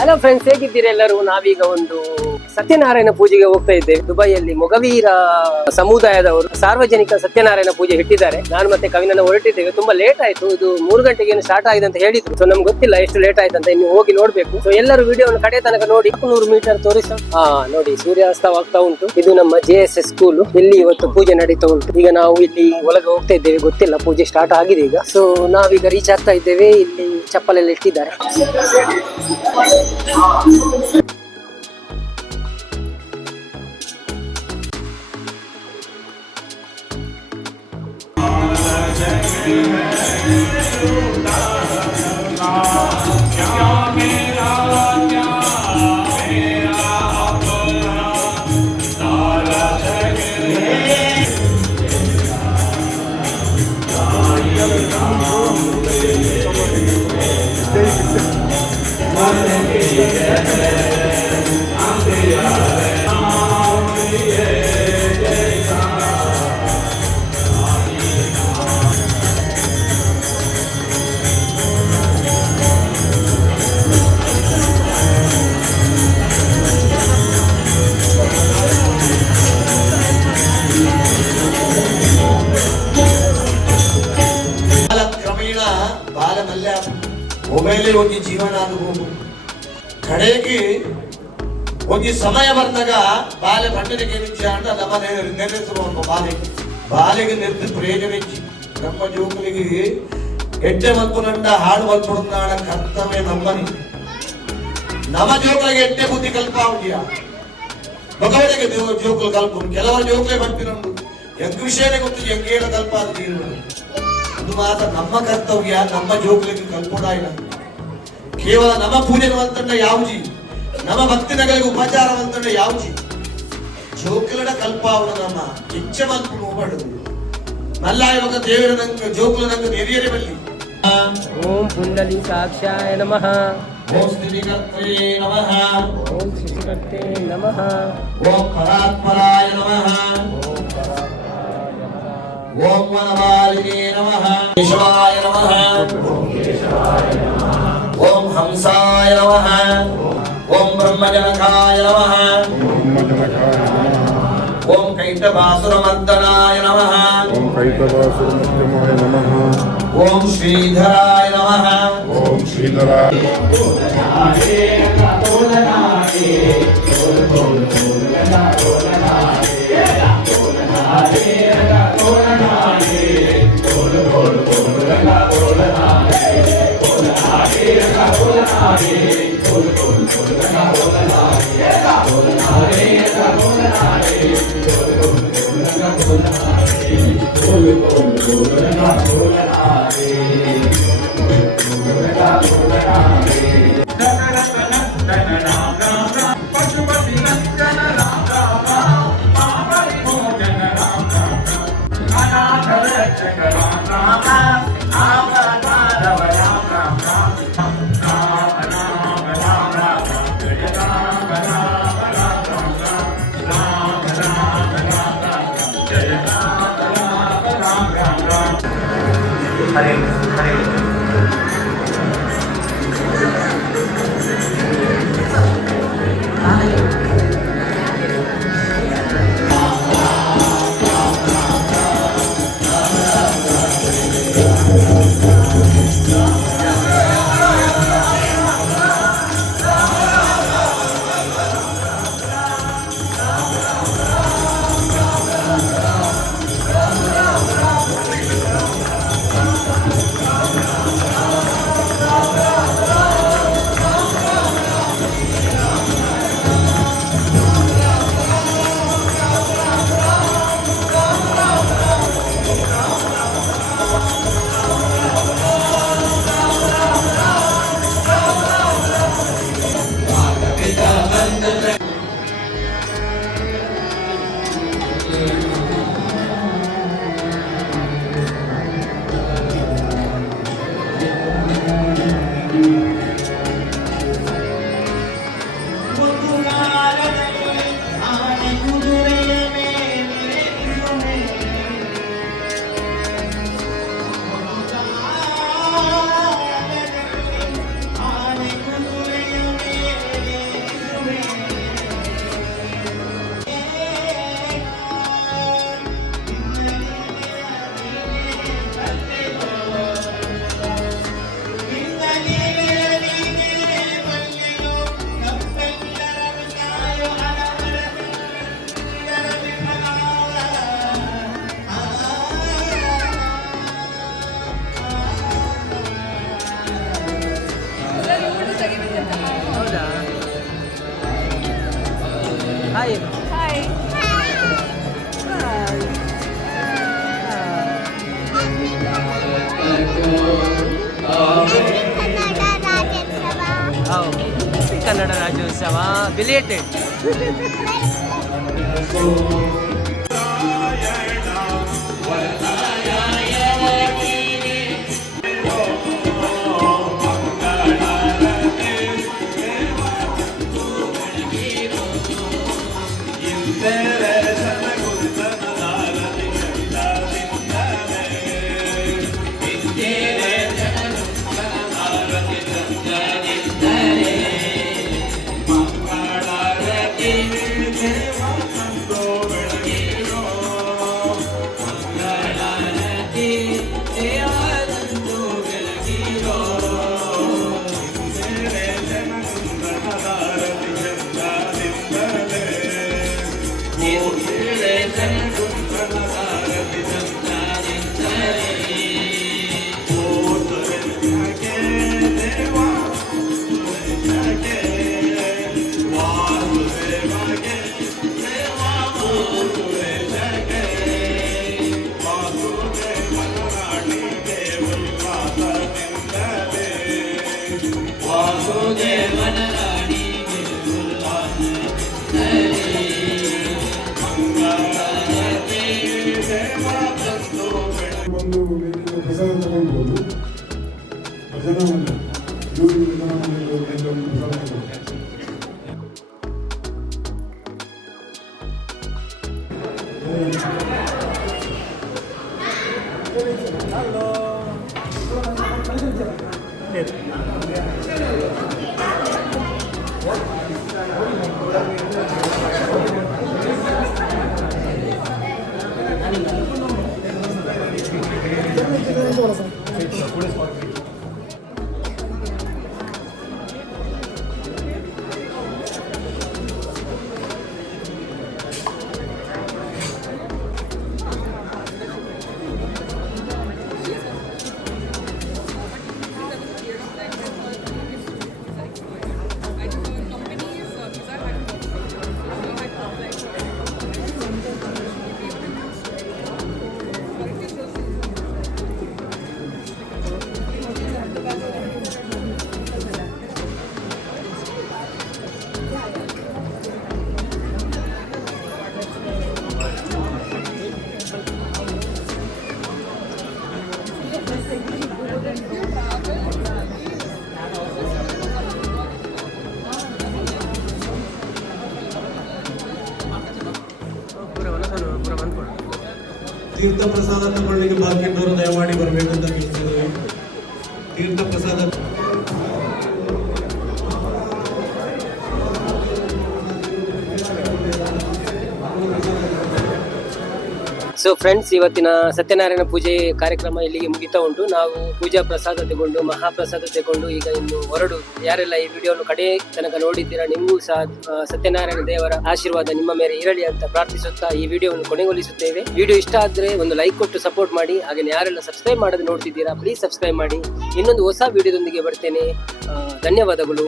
Hello friends, ಹೇಗಿದ್ದೀರಿ ಎಲ್ಲರೂ? ನಾವೀಗ ಒಂದು ಸತ್ಯನಾರಾಯಣ ಪೂಜೆಗೆ ಹೋಗ್ತಾ ಇದ್ದೇವೆ. ದುಬೈಯಲ್ಲಿ ಮೊಗವೀರ ಸಮುದಾಯದವರು ಸಾರ್ವಜನಿಕ ಸತ್ಯನಾರಾಯಣ ಪೂಜೆ ಇಟ್ಟಿದ್ದಾರೆ. ನಾನು ಮತ್ತೆ ಕವಿನನ್ನ ಹೊರಟಿದ್ದೇವೆ. ತುಂಬಾ ಲೇಟ್ ಆಯ್ತು. ಇದು 3 ಗಂಟೆಗೆ ಸ್ಟಾರ್ಟ್ ಆಗಿದೆ ಅಂತ ಹೇಳಿದ್ರು. ಸೊ ನಮ್ಗೆ ಗೊತ್ತಿಲ್ಲ ಎಷ್ಟು ಲೇಟ್ ಆಯ್ತು ಅಂತ. ಇನ್ನು ಹೋಗಿ ನೋಡ್ಬೇಕು. ಸೊ ಎಲ್ಲರೂ ವಿಡಿಯೋವನ್ನು ಕಡೆ ತನಕ ನೋಡಿ. 100 ಮೀಟರ್ ತೋರಿಸ. ನೋಡಿ, ಸೂರ್ಯಾಸ್ತವಾಗ್ತಾ ಉಂಟು. ಇದು ನಮ್ಮ JSS ಸ್ಕೂಲ್. ಇಲ್ಲಿ ಇವತ್ತು ಪೂಜೆ ನಡೀತಾ ಉಂಟು. ಈಗ ನಾವು ಇಲ್ಲಿ ಒಳಗೆ ಹೋಗ್ತಾ ಇದ್ದೇವೆ. ಗೊತ್ತಿಲ್ಲ, ಪೂಜೆ ಸ್ಟಾರ್ಟ್ ಆಗಿದೆ ಈಗ. ಸೊ ನಾವೀಗ ರೀಚ್ ಆಗ್ತಾ ಇದ್ದೇವೆ. ಇಲ್ಲಿ ಚಪ್ಪಲೆಲ್ಲ ಇಟ್ಟಿದ್ದಾರೆ. ಮೊಬೈಲ್ ಒಂದು ಜೀವನ ಅನುಭವ ಕಡೆಗೆ ಒಂದು ಸಮಯ ಬಂದಾಗ ಬಾಲ್ಯ ಪಂಡನೆಗೆ ಅಂಡ ನಮ್ಮ ನೆನೆಸುವ ಬಾಲೆಗೆ ನಿರ್ತ ಪ್ರಯೋಜನ ನಮ್ಮ ಜೋಕಲಿಗೆ ಎಡ್ಡೆ ಮಲ್ಪುನಂಡ ಹಾಡು ಮಲ್ಪುನಾಡ ಕರ್ತವ್ಯ ನಮ್ಮನಿ ನಮ್ಮ ಜೋಕಲಿಗೆ ಎಡ್ಡೆ ಬುದ್ಧಿ ಕಲ್ಪ ಉಂಟಿಯ ಮಗವಳಿಗೆ ಜೋಕಲು ಕಲ್ಪ ಕೆಲವರ ಜೋಕಲೆ ಬರ್ತಿರಂಡು ಎಂಗ ವಿಷಯನೇ ಗೊತ್ತು ಎಂಗೇಳ ಕಲ್ಪ ಅದು ಮಾತ್ರ ನಮ್ಮ ಕರ್ತವ್ಯ. ನಮ್ಮ ಜೋಕಲಿಗೆ ಕಲ್ಪೋಣ ಇಲ್ಲ. ಕೇವಲ ನಮ್ಮ ಪೂಜೆವಂತಂಡ ಯಾವ್ಜಿ, ನಮ್ಮ ಭಕ್ತಿನಗಳಿಗೆ ಉಪಚಾರವಂತಂಡ ಯಾವ್ಜಿ ಜೋಕಲಡ ಕಲ್ಪಾವಣ ನಮ್ಮ ಇಚ್ಛೆ ಮಲ್ಪು ನೋಡುದು ಮಲ್ಲಾಯುಗ ದೇವರ ನಂಗ ಜೋಕಲ ನಂಗ ನೆರಿಯರೆ ಬಲ್ಲಿ. ಓಂ ಪುಂಡಲೀಕಾಕ್ಷಾಯ ನಮಃ. ಓಂ ಶ್ರೀಕರ್ತ್ರೇ ನಮಃ. ಓಂ ಶ್ರೀಕರ್ತ್ರೇ ನಮಃ. ಓಂ ಪರಾತ್ಪರಾಯ ನಮಃ. ಓಂ ವನಮಾಲಿನೇ ನಮಃ. ಕೇಶವಾಯ ನಮಃ. ಓಂ ಹಂಸಾಯ ನಮಃ. ಓಂ ಬ್ರಹ್ಮಜನಕಾಯ ನಮಃ. ಓಂ ಕೈಟಭಾಸುರಮರ್ದನಾಯ ನಮಃ. ಓಂ ಶ್ರೀಧರಾಯ ನಮಃ. ಓಂ ಶ್ರೀಧರಾಯ. Hi hi Kannada Rajyotsava belated. ಒಂದು ವೇದಿಕೆ ಪ್ರಸಾದ ತಗೊಂಡ್ಬೋದು ಭಜನವನ್ನು ಯೂರಿ ಭಜನವನ್ನು ಪ್ರಸಾದ ತಗೊಂಡು ತೀರ್ಥ ಪ್ರಸಾದ ತಗೊಳ್ಳಿಕ್ಕೆ ಬಾಕಿ ಇದ್ದವರು ದಯಮಾಡಿ ಬರಬೇಕು ಅಂತ ಕೇಳ್ತಿದ್ದೇವೆ. ತೀರ್ಥ ಪ್ರಸಾದ ಸೊ ಫ್ರೆಂಡ್ಸ್, ಇವತ್ತಿನ ಸತ್ಯನಾರಾಯಣ ಪೂಜೆ ಕಾರ್ಯಕ್ರಮ ಇಲ್ಲಿಗೆ ಮುಗಿತಾ ಉಂಟು. ನಾವು ಪೂಜಾ ಪ್ರಸಾದ ತಗೊಂಡು ಮಹಾಪ್ರಸಾದ ತಗೊಂಡು ಈಗ ಇನ್ನು ಹೊರಡು. ಯಾರೆಲ್ಲ ಈ ವಿಡಿಯೋವನ್ನು ಕಡೆ ತನಕ ನೋಡಿದ್ದೀರಾ, ನಿಮಗೂ ಸಹ ಸತ್ಯನಾರಾಯಣ ದೇವರ ಆಶೀರ್ವಾದ ನಿಮ್ಮ ಮೇಲೆ ಇರಲಿ ಅಂತ ಪ್ರಾರ್ಥಿಸುತ್ತಾ ಈ ವಿಡಿಯೋವನ್ನು ಕೊನೆಗೊಳಿಸುತ್ತೇವೆ. ವಿಡಿಯೋ ಇಷ್ಟ ಆದ್ರೆ ಒಂದು ಲೈಕ್ ಕೊಟ್ಟು ಸಪೋರ್ಟ್ ಮಾಡಿ. ಹಾಗೆ ಯಾರೆಲ್ಲ ಸಬ್ಸ್ಕ್ರೈಬ್ ಮಾಡದೆ ನೋಡ್ತಿದ್ದೀರಾ, ಪ್ಲೀಸ್ ಸಬ್ಸ್ಕ್ರೈಬ್ ಮಾಡಿ. ಇನ್ನೊಂದು ಹೊಸ ವಿಡಿಯೋದೊಂದಿಗೆ ಬರ್ತೇನೆ. ಧನ್ಯವಾದಗಳು.